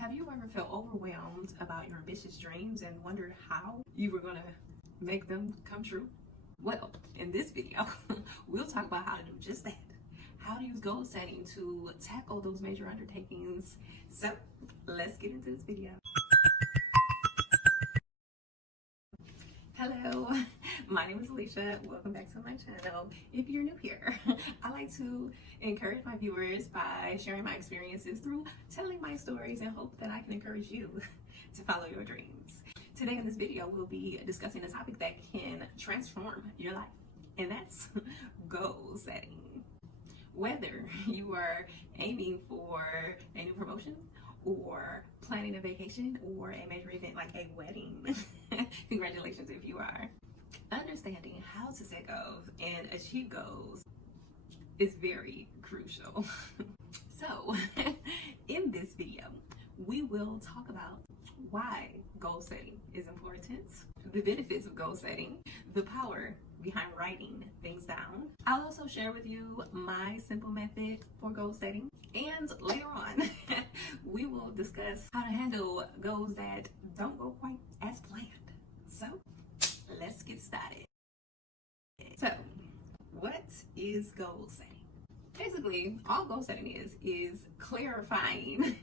Have you ever felt overwhelmed about your ambitious dreams and wondered how you were going to make them come true? Well, in this video, we'll talk about how to do just that. How to use goal setting to tackle those major undertakings. So let's get into this video. Hello, my name is Alicia. Welcome back to my channel. If you're new here, I like to encourage my viewers by sharing my experiences through telling my stories and hope that I can encourage you to follow your dreams. Today in this video, we'll be discussing a topic that can transform your life, and that's goal setting. Whether you are aiming for a new promotion or planning a vacation or a major event like a wedding, congratulations if you are. Understanding how to set goals and achieve goals is very crucial. So in this video, we will talk about why goal setting is important, the benefits of goal setting, the power behind writing things down. I'll also share with you my simple method for goal setting, and later on we will discuss how to handle goals that don't go quite as planned. So let's get started. So what is goal setting? Basically, all goal setting is clarifying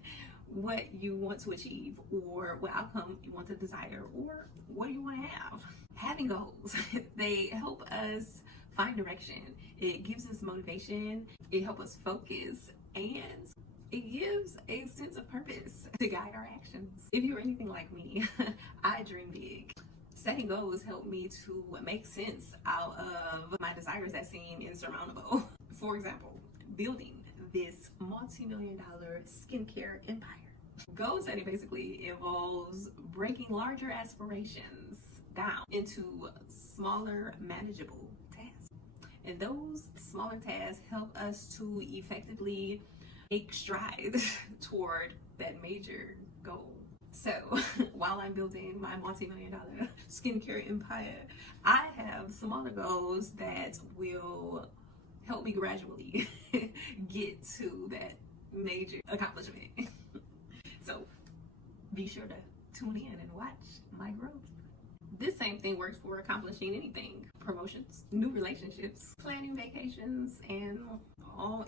what you want to achieve or what outcome you want to desire or what you want to have. Having goals, they help us find direction. It gives us motivation. It helps us focus, and it gives a sense of purpose to guide our actions. If you're anything like me, I dream big. Setting goals help me to make sense out of my desires that seem insurmountable. For example, building this multi-million-dollar skincare empire. Goal setting basically involves breaking larger aspirations down into smaller, manageable tasks. And those smaller tasks help us to effectively make strides toward that major goal. So while I'm building my multi-million-dollar skincare empire, I have smaller goals that will help me gradually get to that major accomplishment. So be sure to tune in and watch my growth. This same thing works for accomplishing anything: promotions, new relationships, planning vacations, and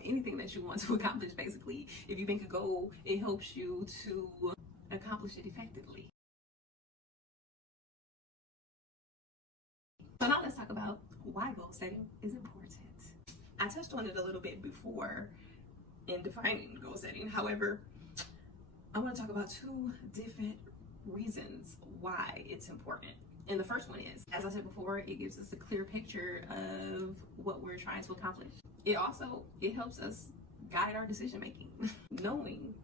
anything that you want to accomplish. Basically, if you make a goal, it helps you to accomplish it effectively. So now let's talk about why goal setting is important. I touched on it a little bit before in defining goal setting. However, I want to talk about two different reasons why it's important. And the first one is, as I said before, it gives us a clear picture of what we're trying to accomplish. It helps us guide our decision making. Knowing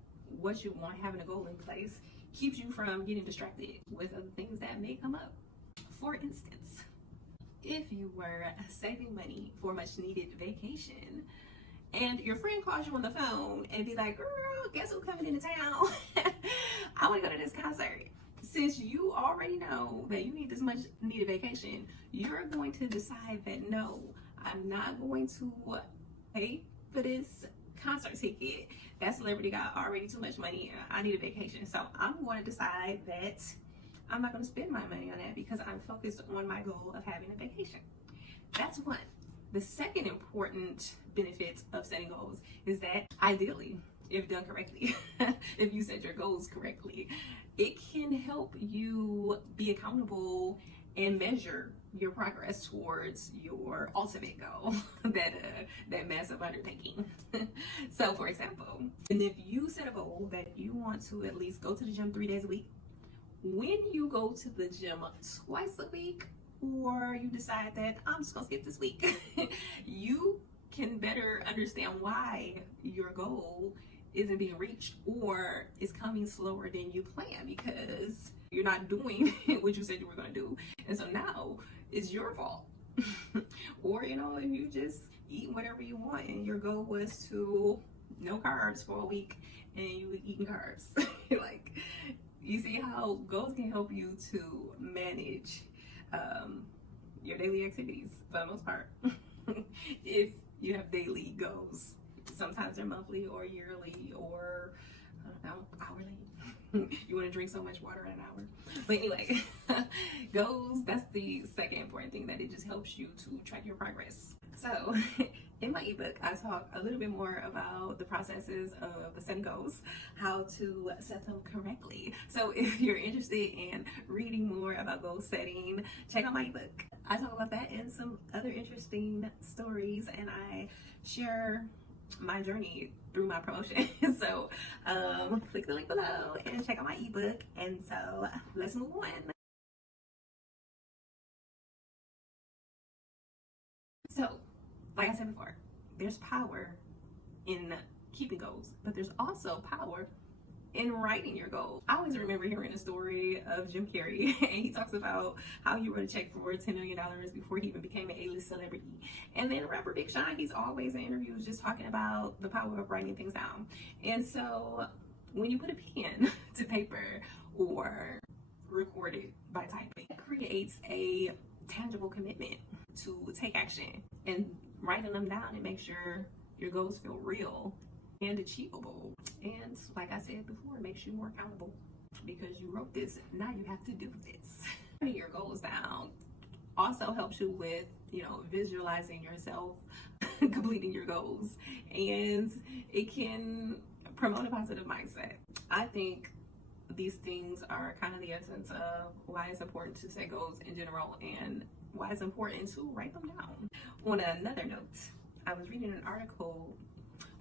what you want, having a goal in place, keeps you from getting distracted with other things that may come up. For instance, if you were saving money for a much needed vacation and your friend calls you on the phone and be like, girl, guess who's coming into town? I want to go to this concert. Since you already know that you need this much needed vacation, you're going to decide that no, I'm not going to pay for this concert ticket. That celebrity got already too much money. I need a vacation. So I'm going to decide that I'm not going to spend my money on that because I'm focused on my goal of having a vacation. That's one. The second important benefit of setting goals is that ideally, if done correctly, if you set your goals correctly, it can help you be accountable and measure your progress towards your ultimate goal, that massive undertaking. So for example, and if you set a goal that you want to at least go to the gym 3 days a week, when you go to the gym twice a week, or you decide that I'm just gonna skip this week, you can better understand why your goal isn't being reached or is coming slower than you planned because you're not doing what you said you were going to do. And so now it's your fault. Or, if you just eat whatever you want and your goal was to no carbs for a week and you were eating carbs. Like, you see how goals can help you to manage your daily activities for the most part. If you have daily goals. Sometimes they're monthly or yearly or, I don't know, hourly. You want to drink so much water in an hour. But anyway, goals, that's the second important thing, that it just helps you to track your progress. So in my ebook, I talk a little bit more about the processes of the setting goals, how to set them correctly. So if you're interested in reading more about goal setting, check out my ebook. I talk about that and some other interesting stories, and I share my journey through my promotion. So click the link below and check out my ebook. And so let's move on. So like I said before, there's power in keeping goals, but there's also power in writing your goals. I always remember hearing a story of Jim Carrey, and he talks about how he wrote a check for $10 million before he even became an A-list celebrity. And then rapper Big Sean, he's always in interviews just talking about the power of writing things down. And so when you put a pen to paper or record it by typing, it creates a tangible commitment to take action, and writing them down and make sure your goals feel real and achievable. And like I said before, it makes you more accountable because you wrote this. Now you have to do this. Writing your goals down also helps you with, visualizing yourself completing your goals, and it can promote a positive mindset. I think these things are kind of the essence of why it's important to set goals in general, and why it's important to write them down. On another note, I was reading an article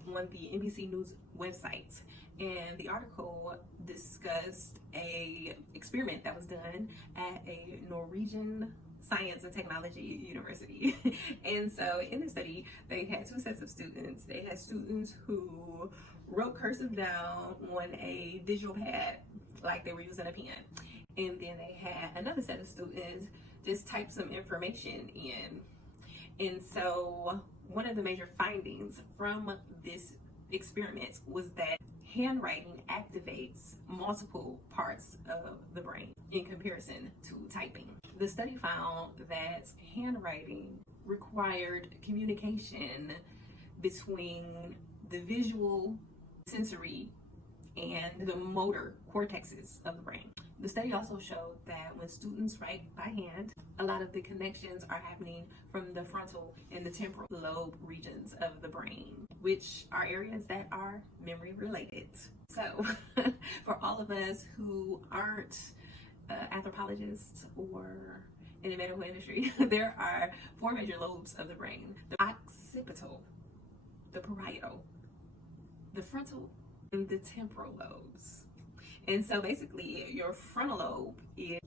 on the NBC News website, and the article discussed a experiment that was done at a Norwegian science and technology university. And so in the study, they had two sets of students. They had students who wrote cursive down on a digital pad like they were using a pen, and then they had another set of students just type some information in. And so one of the major findings from this experiment was that handwriting activates multiple parts of the brain in comparison to typing. The study found that handwriting required communication between the visual, sensory, and the motor cortexes of the brain. The study also showed that when students write by hand, a lot of the connections are happening from the frontal and the temporal lobe regions of the brain, which are areas that are memory related. So for all of us who aren't anthropologists or in the medical industry, there are four major lobes of the brain: the occipital, the parietal, the frontal, and the temporal lobes. And so basically your frontal lobe is,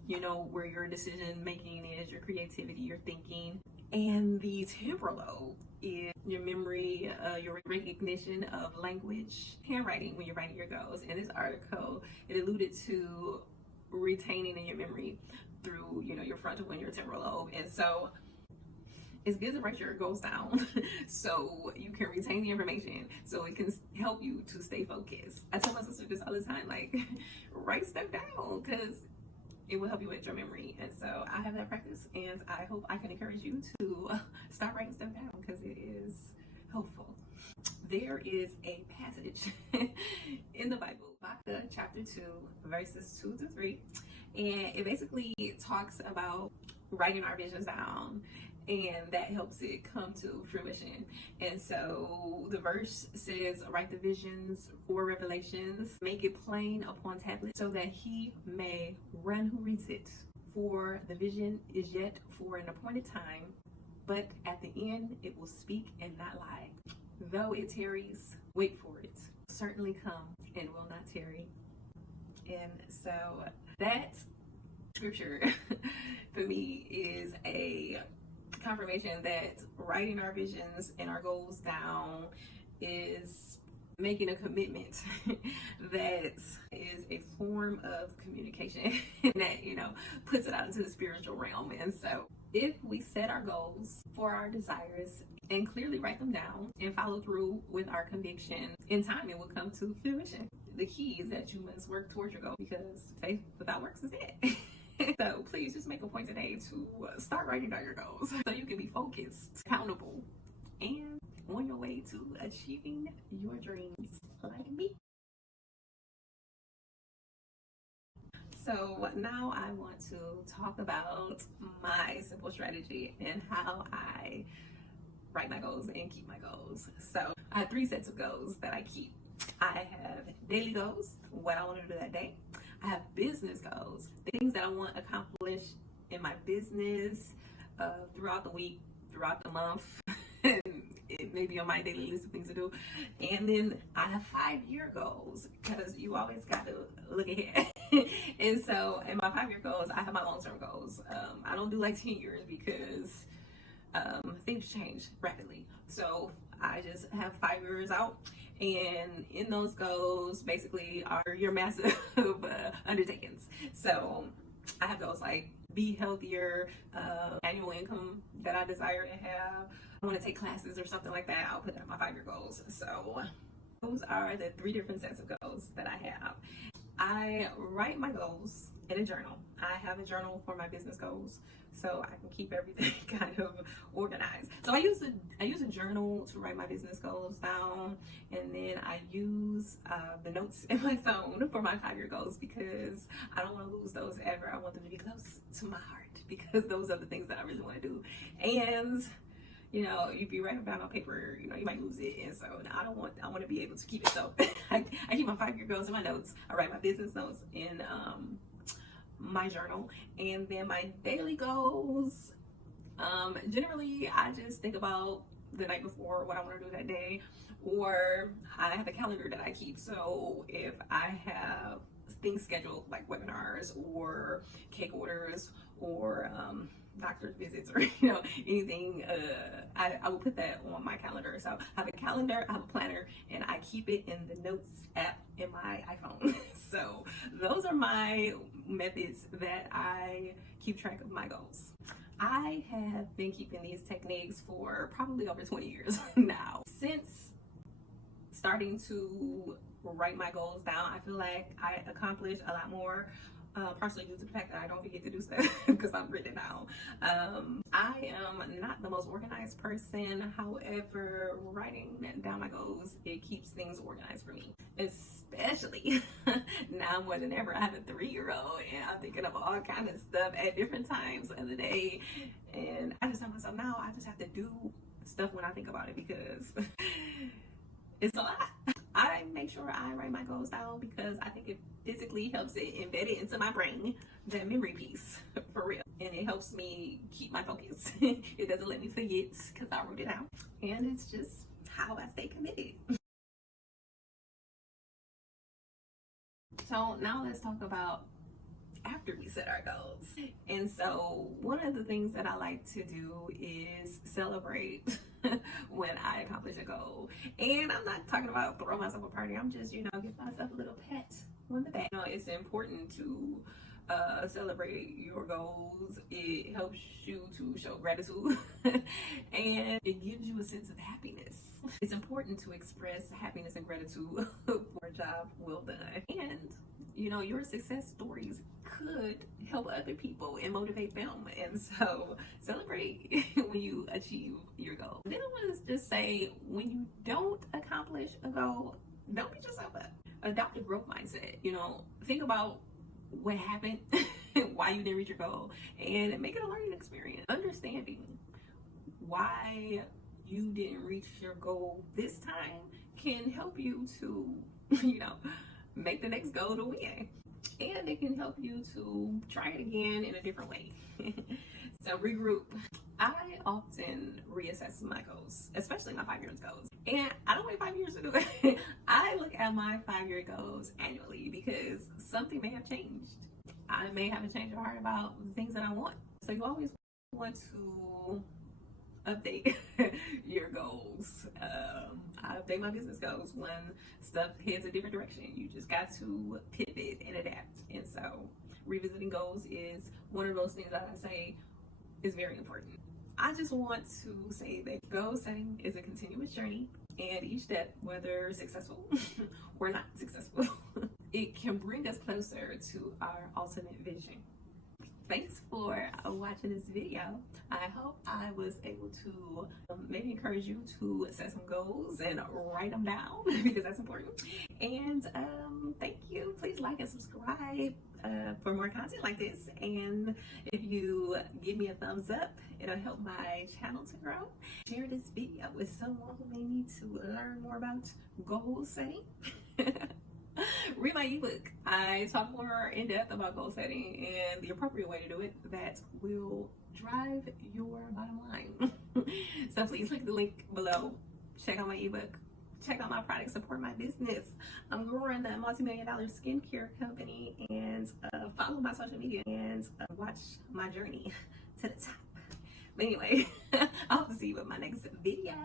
where your decision making is, your creativity, your thinking. And the temporal lobe is your memory, your recognition of language, handwriting when you're writing your goals. In this article, it alluded to retaining in your memory through, your frontal and your temporal lobe. And so it's good to write your goals down so you can retain the information, so it can help you to stay focused. I tell my sister this all the time, like, write stuff down because it will help you with your memory. And so I have that practice, and I hope I can encourage you to start writing stuff down because it is helpful. There is a passage in the Bible, Habakkuk chapter 2, verses 2 to 3, and it basically talks about writing our visions down, and that helps it come to fruition. And so the verse says, write the visions or revelations, make it plain upon tablets, so that he may run who reads it. For the vision is yet for an appointed time, but at the end it will speak and not lie. Though it tarries, wait for it. Certainly come and will not tarry. And so that scripture for me is a confirmation that writing our visions and our goals down is making a commitment that is a form of communication that, puts it out into the spiritual realm. And so if we set our goals for our desires and clearly write them down and follow through with our conviction, in time it will come to fruition. The key is that you must work towards your goal, because faith without works is dead. So please just make a point today to start writing down your goals so you can be focused, accountable, and on your way to achieving your dreams like me. So now I want to talk about my simple strategy and how I write my goals and keep my goals. So I have 3 sets of goals that I keep. I have daily goals, what I want to do that day. I have business goals, the things that I want accomplished in my business throughout the week, throughout the month, and it may be on my daily list of things to do. And then I have 5-year goals, because you always got to look ahead. And so in my 5-year goals, I have my long-term goals. I don't do like 10 years because things change rapidly. So I just have 5 years out, and in those goals basically are your massive undertakings. So I have goals like be healthier, annual income that I desire to have. I want to take classes or something like that. I'll put that in my 5-year goals. So those are the 3 different sets of goals that I have. I write my goals in a journal. I have a journal for my business goals, so I can keep everything kind of organized. So I use a journal to write my business goals down, and then I use the notes in my phone for my 5-year goals, because I don't want to lose those ever. I want them to be close to my heart, because those are the things that I really want to do. And you know, if you write them down on paper, you know, you might lose it. And so I want to be able to keep it. So I keep my 5-year goals in my notes. I write my business notes in my journal. And then my daily goals, generally I just think about the night before what I want to do that day, or I have a calendar that I keep. So if I have things scheduled like webinars or cake orders or doctor's visits or anything, I will put that on my calendar. So I have a calendar, I have a planner, and I keep it in the notes app in my iPhone. So those are my methods that I keep track of my goals. I have been keeping these techniques for probably over 20 years now. Since starting to write my goals down, I feel like I accomplished a lot more, partially due to the fact that I don't forget to do stuff because I'm written down. I am not the most organized person. However, writing down my goals, it keeps things organized for me, especially now more than ever. I have a 3-year-old, and I'm thinking of all kinds of stuff at different times of the day, and I just tell myself now I just have to do stuff when I think about it, because it's a lot. I make sure I write my goals down because I think it physically helps it embed it into my brain, that memory piece, for real. And it helps me keep my focus. It doesn't let me forget because I wrote it down. And it's just how I stay committed. So now let's talk about after we set our goals. And so one of the things that I like to do is celebrate when I accomplish a goal. And I'm not talking about throw myself a party. I'm just, give myself a little pat on the back. It's important to celebrate your goals. It helps you to show gratitude and it gives you a sense of happiness. It's important to express happiness and gratitude for a job well done. And your success stories could help other people and motivate them. And so celebrate when you achieve your goal. Then I want to just say, when you don't accomplish a goal, don't beat yourself up. Adopt a growth mindset. Think about what happened, why you didn't reach your goal, and make it a learning experience. Understanding why you didn't reach your goal this time can help you to, make the next goal to win. And it can help you to try it again in a different way. So regroup. I often reassess my goals, especially my 5-year goals. And I don't wait 5 years to do it. I look at my 5-year goals annually because something may have changed. I may have a change of heart about the things that I want. So you always want to update your goals. I update my business goals when stuff heads a different direction. You just got to pivot and adapt. And so revisiting goals is one of those things that I say is very important. I just want to say that goal setting is a continuous journey, and each step, whether successful or not successful, it can bring us closer to our ultimate vision. Thanks for watching this video. I hope I was able to maybe encourage you to set some goals and write them down because that's important. And thank you. Please like and subscribe. for more content like this. And if you give me a thumbs up, it'll help my channel to grow. Share this video with someone who may need to learn more about goal setting. Read my ebook. I talk more in depth about goal setting and the appropriate way to do it that will drive your bottom line. So please click the link below. Check out my ebook. Check out my product. Support my business. I'm growing a multi-million-dollar skincare company, and follow my social media and watch my journey to the top. But anyway, I hope to see you in my next video.